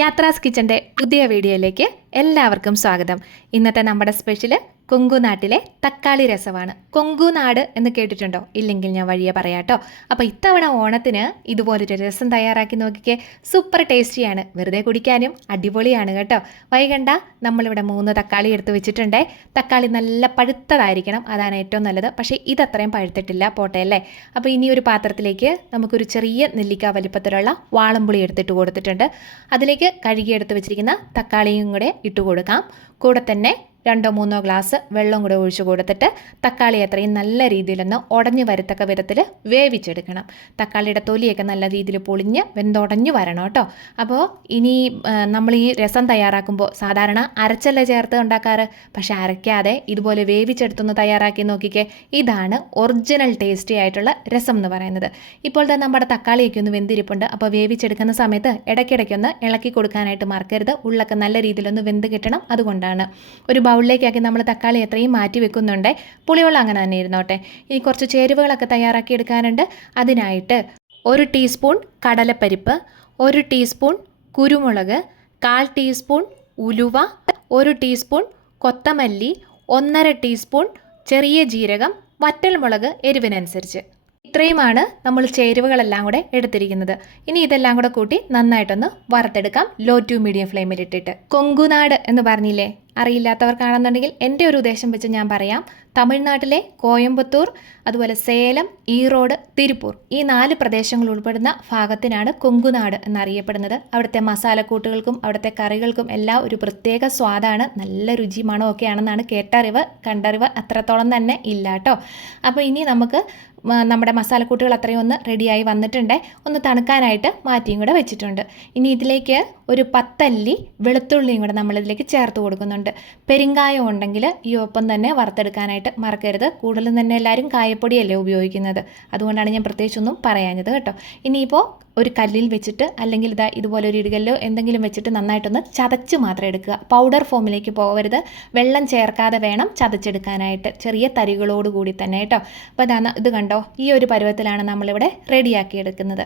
യാത്രാസ് കിച്ചൻ്റെ പുതിയ വീഡിയോയിലേക്ക് എല്ലാവർക്കും സ്വാഗതം. ഇന്നത്തെ നമ്മുടെ സ്പെഷ്യൽ കൊങ്കുനാട്ടിലെ തക്കാളി രസമാണ്. കൊങ്കുനാട് എന്ന് കേട്ടിട്ടുണ്ടോ? ഇല്ലെങ്കിൽ ഞാൻ വഴിയെ പറയാട്ടോ. അപ്പോൾ ഇത്തവണ ഓണത്തിന് ഇതുപോലൊരു രസം തയ്യാറാക്കി നോക്കിക്കേ. സൂപ്പർ ടേസ്റ്റിയാണ്, വെറുതെ കുടിക്കാനും അടിപൊളിയാണ് കേട്ടോ. വൈകണ്ട, നമ്മളിവിടെ 3 തക്കാളി എടുത്ത് വെച്ചിട്ടുണ്ടേ. തക്കാളി നല്ല പഴുത്തതായിരിക്കണം, അതാണ് ഏറ്റവും നല്ലത്. പക്ഷേ ഇതത്രയും പഴുത്തിട്ടില്ല, പോട്ടെ അല്ലേ. അപ്പോൾ ഇനി ഒരു പാത്രത്തിലേക്ക് നമുക്കൊരു ചെറിയ നെല്ലിക്ക വലിപ്പത്തിലുള്ള വാളംപുളി എടുത്തിട്ട് കൊടുത്തിട്ടുണ്ട്. അതിലേക്ക് കഴുകിയെടുത്ത് വെച്ചിരിക്കുന്ന തക്കാളിയും കൂടെ ഇട്ട് കൊടുക്കാം. കൂടെ തന്നെ 2-3 ഗ്ലാസ് വെള്ളം കൂടെ ഒഴിച്ചു കൊടുത്തിട്ട് തക്കാളി അത്രയും നല്ല രീതിയിലൊന്ന് ഉടഞ്ഞു വരത്തക്ക വിധത്തിൽ വേവിച്ചെടുക്കണം. തക്കാളിയുടെ തൊലിയൊക്കെ നല്ല രീതിയിൽ പൊളിഞ്ഞ് വെന്തുടഞ്ഞു വരണം കേട്ടോ. അപ്പോൾ ഇനി നമ്മൾ ഈ രസം തയ്യാറാക്കുമ്പോൾ സാധാരണ അരച്ചല്ല ചേർത്ത് ഉണ്ടാക്കാറ്, പക്ഷേ അരയ്ക്കാതെ ഇതുപോലെ വേവിച്ചെടുത്തൊന്ന് തയ്യാറാക്കി നോക്കിക്കേ. ഇതാണ് ഒറിജിനൽ ടേസ്റ്റി ആയിട്ടുള്ള രസം എന്ന് പറയുന്നത്. ഇപ്പോൾ തന്നെ നമ്മുടെ തക്കാളിയൊക്കെ ഒന്ന് വെന്തിരിപ്പുണ്ട്. അപ്പോൾ വേവിച്ചെടുക്കുന്ന സമയത്ത് ഇടയ്ക്കിടയ്ക്കൊന്ന് ഇളക്കി കൊടുക്കാനായിട്ട് മറക്കരുത്. ഉള്ളൊക്കെ നല്ല രീതിയിലൊന്ന് വെന്ത് കിട്ടണം, അതുകൊണ്ടാണ്. ഒരു ബൗളിലേക്കാക്കി നമ്മൾ തക്കാളി എത്രയും മാറ്റി വെക്കുന്നുണ്ട്. പുളിവെള്ളം അങ്ങനെ തന്നെ ഇരുന്നോട്ടെ. ഇനി കുറച്ച് ചേരുവകളൊക്കെ തയ്യാറാക്കി എടുക്കാനുണ്ട്. അതിനായിട്ട് 1 ടീസ്പൂൺ കടലപ്പരിപ്പ്, 1 ടീസ്പൂൺ കുരുമുളക്, 1/4 ടീസ്പൂൺ ഉലുവ, 1 ടീസ്പൂൺ കൊത്തമല്ലി, 1.5 ടീസ്പൂൺ ചെറിയ ജീരകം, വറ്റൽമുളക് എരിവിനനുസരിച്ച്. ഇത്രയുമാണ് നമ്മൾ ചേരുവകളെല്ലാം കൂടെ എടുത്തിരിക്കുന്നത്. ഇനി ഇതെല്ലാം കൂടെ കൂട്ടി നന്നായിട്ടൊന്ന് വറുത്തെടുക്കാം, ലോ ടു മീഡിയം ഫ്ലെയിമിൽ ഇട്ടിട്ട്. കൊങ്കുനാട് എന്ന് പറഞ്ഞില്ലേ? അറിയില്ലാത്തവർക്കാണെന്നുണ്ടെങ്കിൽ എൻ്റെ ഒരു ഉദ്ദേശം വെച്ച് ഞാൻ പറയാം. തമിഴ്നാട്ടിലെ കോയമ്പത്തൂർ, അതുപോലെ സേലം, ഈറോഡ്, തിരുപ്പൂർ, ഈ 4 പ്രദേശങ്ങൾ ഉൾപ്പെടുന്ന ഭാഗത്തിനാണ് കൊങ്കുനാട് എന്നറിയപ്പെടുന്നത്. അവിടുത്തെ മസാലക്കൂട്ടുകൾക്കും അവിടുത്തെ കറികൾക്കും എല്ലാം ഒരു പ്രത്യേക സ്വാദാണ്. നല്ല രുചി മണമൊക്കെയാണെന്നാണ് കേട്ടറിവ്. കണ്ടറിവ് അത്രത്തോളം തന്നെ ഇല്ല കേട്ടോ. അപ്പോൾ ഇനി നമുക്ക് നമ്മുടെ മസാലക്കൂട്ടുകൾ അത്രയും ഒന്ന് റെഡിയായി വന്നിട്ടുണ്ട്. ഒന്ന് തണുക്കാനായിട്ട് മാറ്റിയും കൂടെ വെച്ചിട്ടുണ്ട്. ഇനി ഇതിലേക്ക് ഒരു 10 അല്ലി വെളുത്തുള്ളിയും കൂടെ നമ്മളിതിലേക്ക് ചേർത്ത് കൊടുക്കുന്നുണ്ട്. പെരിങ്കായം ഉണ്ടെങ്കിൽ ഈ ഒപ്പം തന്നെ വറുത്തെടുക്കാനായിട്ട് മറക്കരുത്. കൂടുതലും തന്നെ എല്ലാവരും കായപ്പൊടിയല്ലേ ഉപയോഗിക്കുന്നത്, അതുകൊണ്ടാണ് ഞാൻ പ്രത്യേകിച്ചൊന്നും പറയാഞ്ഞത് കേട്ടോ. ഇനിയിപ്പോൾ ഒരു കല്ലിൽ വെച്ചിട്ട് അല്ലെങ്കിൽ ഇതുപോലെ ഒരു ഇടുകല്ലോ എന്തെങ്കിലും വെച്ചിട്ട് നന്നായിട്ടൊന്ന് ചതച്ച് മാത്രം എടുക്കുക. പൗഡർ ഫോമിലേക്ക് പോകരുത്. വെള്ളം ചേർക്കാതെ വേണം ചതച്ചെടുക്കാനായിട്ട്, ചെറിയ തരികളോട് കൂടി തന്നെ കേട്ടോ. അപ്പോൾ ഇത് കണ്ടോ, ഈ ഒരു പരുവത്തിലാണ് നമ്മളിവിടെ റെഡിയാക്കി എടുക്കുന്നത്.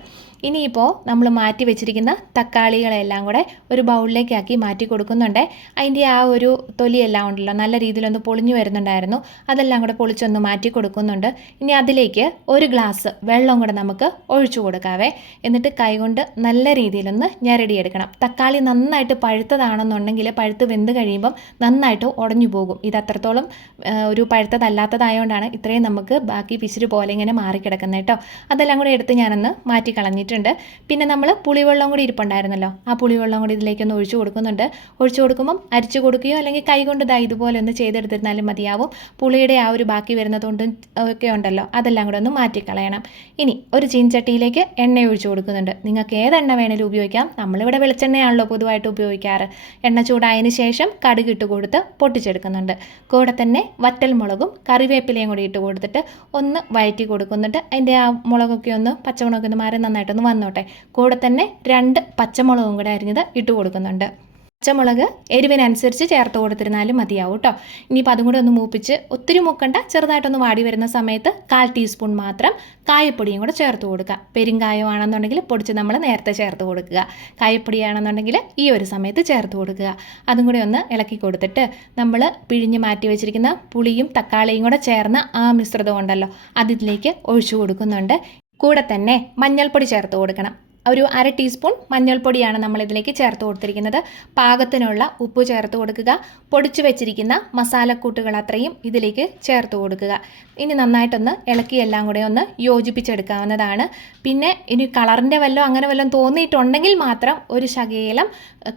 ഇനിയിപ്പോൾ നമ്മൾ മാറ്റി വെച്ചിരിക്കുന്ന തക്കാളികളെല്ലാം കൂടെ ഒരു ബൗളിലേക്കാക്കി മാറ്റി കൊടുക്കുന്നുണ്ട്. അതിൻ്റെ ആ ഒരു തൊലിയെല്ലാം ഉണ്ടല്ലോ, നല്ല രീതിയിലൊന്ന് പൊളിഞ്ഞു വരുന്നുണ്ടായിരുന്നു, അതെല്ലാം കൂടെ പൊളിച്ചൊന്ന് മാറ്റി കൊടുക്കുന്നുണ്ട്. ഇനി അതിലേക്ക് 1 ഗ്ലാസ് വെള്ളം കൂടെ നമുക്ക് ഒഴിച്ചു കൊടുക്കാവേ. എന്നിട്ട് കൈകൊണ്ട് നല്ല രീതിയിലൊന്ന് ഞെരടിയെടുക്കണം. തക്കാളി നന്നായിട്ട് പഴുത്തതാണെന്നുണ്ടെങ്കിൽ പഴുത്ത് വെന്ത് കഴിയുമ്പം നന്നായിട്ട് ഉടഞ്ഞു പോകും. ഇത് അത്രത്തോളം ഒരു പഴുത്തതല്ലാത്തതായതുകൊണ്ടാണ് ഇത്രയും നമുക്ക് ബാക്കി പിശുര് പോലെ ഇങ്ങനെ മാറിക്കിടക്കുന്നത് കേട്ടോ. അതെല്ലാം കൂടി എടുത്ത് ഞാനൊന്ന് മാറ്റി കളഞ്ഞിട്ടുണ്ട്. പിന്നെ നമ്മൾ പുളിവെള്ളം കൂടി ഇരിപ്പുണ്ടായിരുന്നല്ലോ, ആ പുളിവെള്ളം കൂടി ഇതിലേക്കൊന്ന് ഒഴിച്ചു കൊടുക്കുന്നുണ്ട്. ഒഴിച്ചു കൊടുക്കുമ്പം അരിച്ചു കൊടുക്കുകയോ അല്ലെങ്കിൽ കൈകൊണ്ട് ഇതുപോലെ ഒന്ന് ചെയ്തെടുത്തിരുന്നാലും മതിയാവും. പുളിയുടെ ആ ഒരു ബാക്കി വരുന്നതുകൊണ്ട് ഒക്കെ ഉണ്ടല്ലോ, അതെല്ലാം കൂടെ ഒന്ന് മാറ്റിക്കളയണം. ഇനി ഒരു ചീൻചട്ടിയിലേക്ക് എണ്ണ ഒഴിച്ചു കൊടുക്കുന്നുണ്ട്. നിങ്ങൾക്ക് ഏതെണ്ണ വേണേലും ഉപയോഗിക്കാം. നമ്മളിവിടെ വെളിച്ചെണ്ണയാണല്ലോ പൊതുവായിട്ട് ഉപയോഗിക്കാറ്. എണ്ണ ചൂടായതിന് ശേഷം കടുക് ഇട്ട് കൊടുത്ത് പൊട്ടിച്ചെടുക്കുന്നുണ്ട്. കൂടെ തന്നെ വറ്റൽമുളകും കറിവേപ്പിലയും കൂടി ഇട്ട് കൊടുത്തിട്ട് ഒന്ന് വഴറ്റി കൊടുക്കുന്നുണ്ട്. അതിൻ്റെ ആ മുളകൊക്കെ ഒന്ന് പച്ചമുളകൊക്കെ ഒന്ന് മാറി നന്നായിട്ടൊന്ന് വന്നോട്ടെ. കൂടെ തന്നെ 2 പച്ചമുളകും കൂടെ അരിഞ്ഞത് ഇട്ട് കൊടുക്കുന്നുണ്ട്. പച്ചമുളക് എരിവിനനുസരിച്ച് ചേർത്ത് കൊടുത്തിരുന്നാലും മതിയാവും കേട്ടോ. ഇനിയിപ്പോൾ അതും കൂടെ ഒന്ന് മൂപ്പിച്ച്, ഒത്തിരി മൂക്കണ്ട, ചെറുതായിട്ടൊന്ന് വാടി വരുന്ന സമയത്ത് 1/4 ടീസ്പൂൺ മാത്രം കായപ്പൊടിയും കൂടെ ചേർത്ത് കൊടുക്കുക. പെരിങ്കായമാണെന്നുണ്ടെങ്കിൽ പൊടിച്ച് നമ്മൾ നേരത്തെ ചേർത്ത് കൊടുക്കുക. കായപ്പൊടിയാണെന്നുണ്ടെങ്കിൽ ഈ ഒരു സമയത്ത് ചേർത്ത് കൊടുക്കുക. അതും കൂടി ഒന്ന് ഇളക്കി കൊടുത്തിട്ട് നമ്മൾ പിഴിഞ്ഞ് മാറ്റി വെച്ചിരിക്കുന്ന പുളിയും തക്കാളിയും കൂടെ ചേർന്ന ആ മിശ്രിതം ഉണ്ടല്ലോ, അതിലേക്ക് ഒഴിച്ചു കൊടുക്കുന്നുണ്ട്. കൂടെ തന്നെ മഞ്ഞൾപ്പൊടി ചേർത്ത് കൊടുക്കണം. ഒരു 1/2 ടീസ്പൂൺ മഞ്ഞൾപ്പൊടിയാണ് നമ്മളിതിലേക്ക് ചേർത്ത് കൊടുത്തിരിക്കുന്നത്. പാകത്തിനുള്ള ഉപ്പ് ചേർത്ത് കൊടുക്കുക. പൊടിച്ചു വെച്ചിരിക്കുന്ന മസാലക്കൂട്ടുകൾ അത്രയും ഇതിലേക്ക് ചേർത്ത് കൊടുക്കുക. ഇനി നന്നായിട്ടൊന്ന് ഇളക്കി എല്ലാം കൂടെ ഒന്ന് യോജിപ്പിച്ചെടുക്കാവുന്നതാണ്. പിന്നെ ഇനി കളറിൻ്റെ അങ്ങനെ വല്ലതും തോന്നിയിട്ടുണ്ടെങ്കിൽ മാത്രം ഒരു ശകലം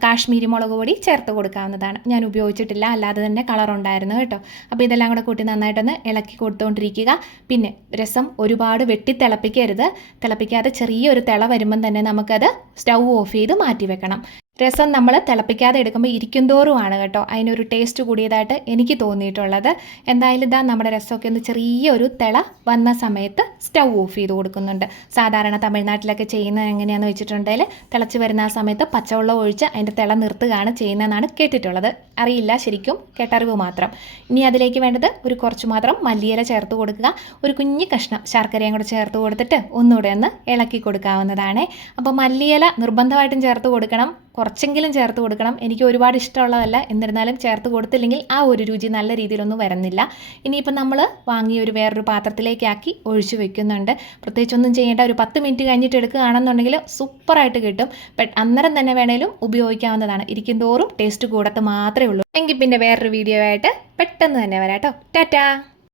കാശ്മീരി മുളക് പൊടി ചേർത്ത് കൊടുക്കാവുന്നതാണ്. ഞാൻ ഉപയോഗിച്ചിട്ടില്ല, അല്ലാതെ തന്നെ കളറുണ്ടായിരുന്നു കേട്ടോ. അപ്പോൾ ഇതെല്ലാം കൂടെ കൂട്ടി നന്നായിട്ടൊന്ന് ഇളക്കി കൊടുത്തുകൊണ്ടിരിക്കുക. പിന്നെ രസം ഒരുപാട് വെട്ടി തിളപ്പിക്കരുത്. തിളപ്പിക്കാതെ ചെറിയൊരു തിള വരുമ്പം തന്നെ നമുക്കത് സ്റ്റൗ ഓഫ് ചെയ്ത് മാറ്റി വെക്കണം. രസം നമ്മൾ തിളപ്പിക്കാതെ എടുക്കുമ്പോൾ ഇരിക്കുന്തോറുമാണ് കേട്ടോ അതിനൊരു ടേസ്റ്റ് കൂടിയതായിട്ട് എനിക്ക് തോന്നിയിട്ടുള്ളത്. എന്തായാലും നമ്മുടെ രസമൊക്കെ ഒന്ന് ചെറിയൊരു തിള വന്ന സമയത്ത് സ്റ്റൗ ഓഫ് ചെയ്ത് കൊടുക്കുന്നുണ്ട്. സാധാരണ തമിഴ്നാട്ടിലൊക്കെ ചെയ്യുന്നത് എങ്ങനെയാണെന്ന് വെച്ചിട്ടുണ്ടെങ്കിൽ തിളച്ച് വരുന്ന ആ സമയത്ത് പച്ചവെള്ളം ഒഴിച്ച് അതിൻ്റെ തിള നിർത്തുകയാണ് ചെയ്യുന്നതെന്നാണ് കേട്ടിട്ടുള്ളത്. അറിയില്ല, ശരിക്കും കേട്ടറിവ് മാത്രം. ഇനി അതിലേക്ക് വേണ്ടത് ഒരു കുറച്ച് മാത്രം മല്ലിയില ചേർത്ത് കൊടുക്കുക. ഒരു കുഞ്ഞ് കഷ്ണം ശർക്കരയും കൂടെ ചേർത്ത് കൊടുത്തിട്ട് ഒന്നുകൂടെ ഒന്ന് ഇളക്കി കൊടുക്കാവുന്നതാണ്. അപ്പോൾ മല്ലിയില നിർബന്ധമായിട്ടും ചേർത്ത് കൊടുക്കണം. കുറച്ച് കുറച്ചെങ്കിലും ചേർത്ത് കൊടുക്കണം. എനിക്ക് ഒരുപാട് ഇഷ്ടമുള്ളതല്ല, എന്നിരുന്നാലും ചേർത്ത് കൊടുത്തില്ലെങ്കിൽ ആ ഒരു രുചി നല്ല രീതിയിലൊന്നും വരുന്നില്ല. ഇനിയിപ്പോൾ നമ്മൾ വാങ്ങിയ വേറൊരു പാത്രത്തിലേക്കാക്കി ഒഴിച്ച് വെക്കുന്നുണ്ട്. പ്രത്യേകിച്ചൊന്നും ചെയ്യേണ്ട, ഒരു 10 മിനിറ്റ് കഴിഞ്ഞിട്ട് എടുക്കുകയാണെന്നുണ്ടെങ്കിൽ സൂപ്പറായിട്ട് കിട്ടും. അന്നേരം തന്നെ വേണേലും ഉപയോഗിക്കാവുന്നതാണ്. ഇരിക്കും തോറും ടേസ്റ്റ് കൂടത്ത് മാത്രമേ ഉള്ളൂ. എങ്കിൽ പിന്നെ വേറൊരു വീഡിയോ ആയിട്ട് പെട്ടെന്ന് തന്നെ വരാം കേട്ടോ. ടാറ്റാ.